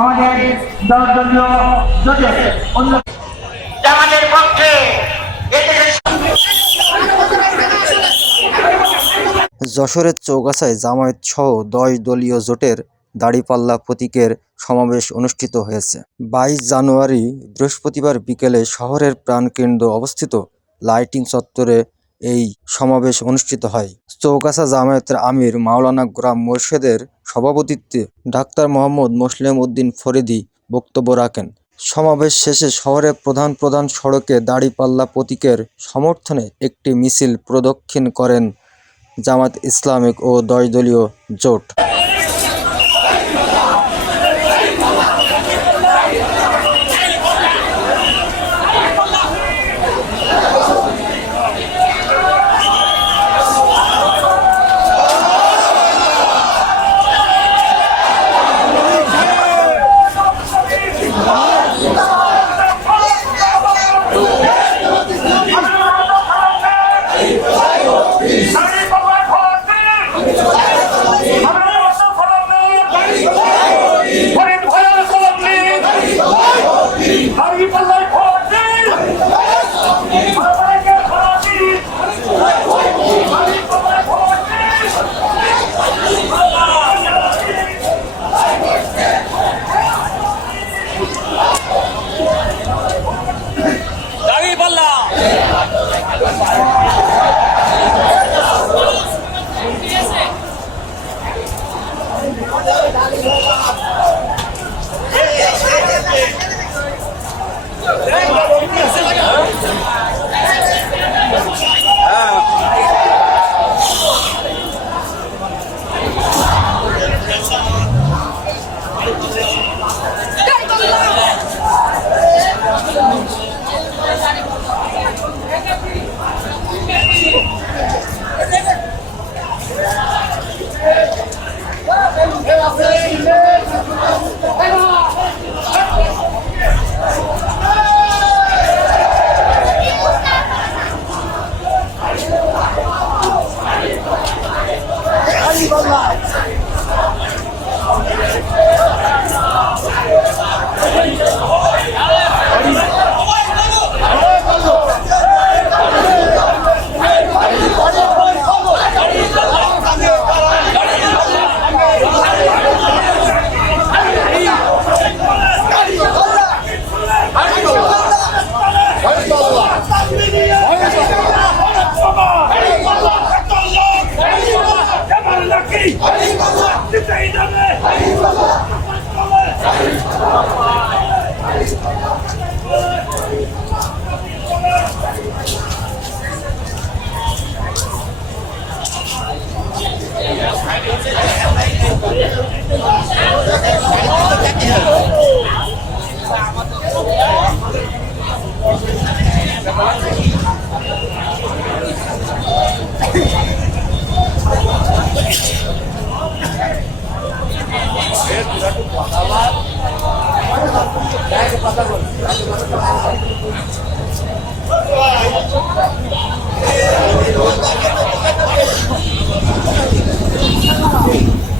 আমাদের দলীয় জোটের অন্য জামাতের পক্ষে যশোরের চৌগাছায় জামায়াত সহ 10 দলীয় জোটের দাঁড়িপাল্লা প্রতীকের সমাবেশ অনুষ্ঠিত হয়েছে। 22 জানুয়ারি বৃহস্পতিবার বিকেলে শহরের প্রাণকেন্দ্র অবস্থিত লাইটিং চত্বরে এই সমাবেশ অনুষ্ঠিত হয়। চৌগাছা জামায়াতের আমির মাওলানা গোলাম মোর্শেদের সভাপতিত্বে ডাক্তার মোহাম্মদ মুসলিম উদ্দিন ফরিদী বক্তব্য রাখেন। সমাবেশ শেষে শহরের প্রধান সড়কে দাঁড়িপাল্লা প্রতীকের সমর্থনে একটি মিছিল প্রদক্ষিণ করেন জামায়াত ইসলামী ও 10 দলীয় জোট।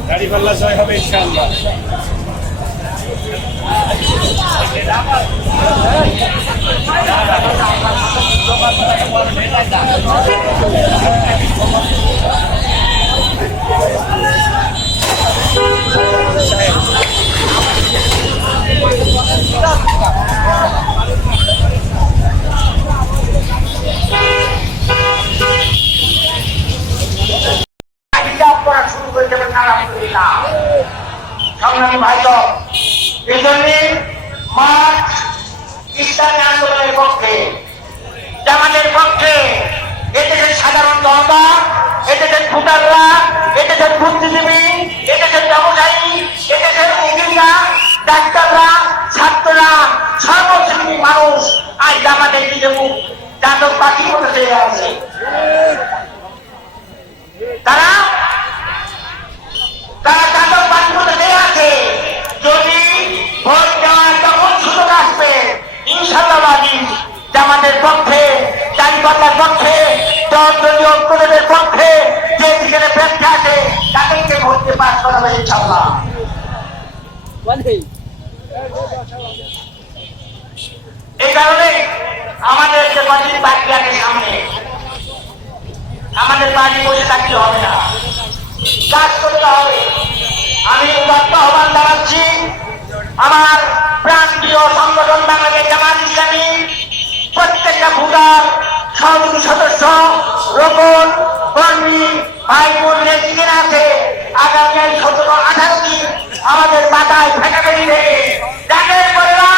দাঁড়িপাল্লা জয় হবে ইনশাআল্লাহ। সংগ্রামী ভাইজন, এই জন্য মাঠ ইসলামী আন্দোলনের পক্ষে, জামাতের পক্ষে, এদেশের সাধারণ জনতা, এদেশের ভোটাররা, এদেশের বুদ্ধিজীবী, এদেশের ব্যবসায়ী, এদেশের উকিলরা, ডাক্তাররা, ছাত্ররা, সর্বশ্রেণীর মানুষ আজ জামাতের দিকে মুখ জাতক পাখির মতো চেয়ে আছে। তারা জাতক পাখির মতো চেয়ে আছে। যদি ভোট দেওয়ার যখন সুযোগ আসবে, ইনশাআল্লাহ জামাতের পক্ষে, দাঁড়িপাল্লার পক্ষে, দলীয় ঐক্যদের পক্ষে যে যেখানে ব্যবসা আছে তাদেরকে ভোটে পাস করা হবে ইনশাআল্লাহ। এই কারণে আমাদের যে কঠিন বাকি আছে সামনে, আমাদের বাড়ি বসে থাকতে হবে না, কাজ করতে হবে। আমি আহ্বান জানাচ্ছি আমার প্রান্তীয় সংগঠন বাংলাদেশ জামাত ইসলামী প্রত্যেকটা ভোটার, সমিতি সদস্য, রোকন কর্মী, ভাই বোন যেদিন আছে, আগামী 17-18 দিন আমাদের মাথায় ফেটা বেরিয়ে ডাকের পরিবার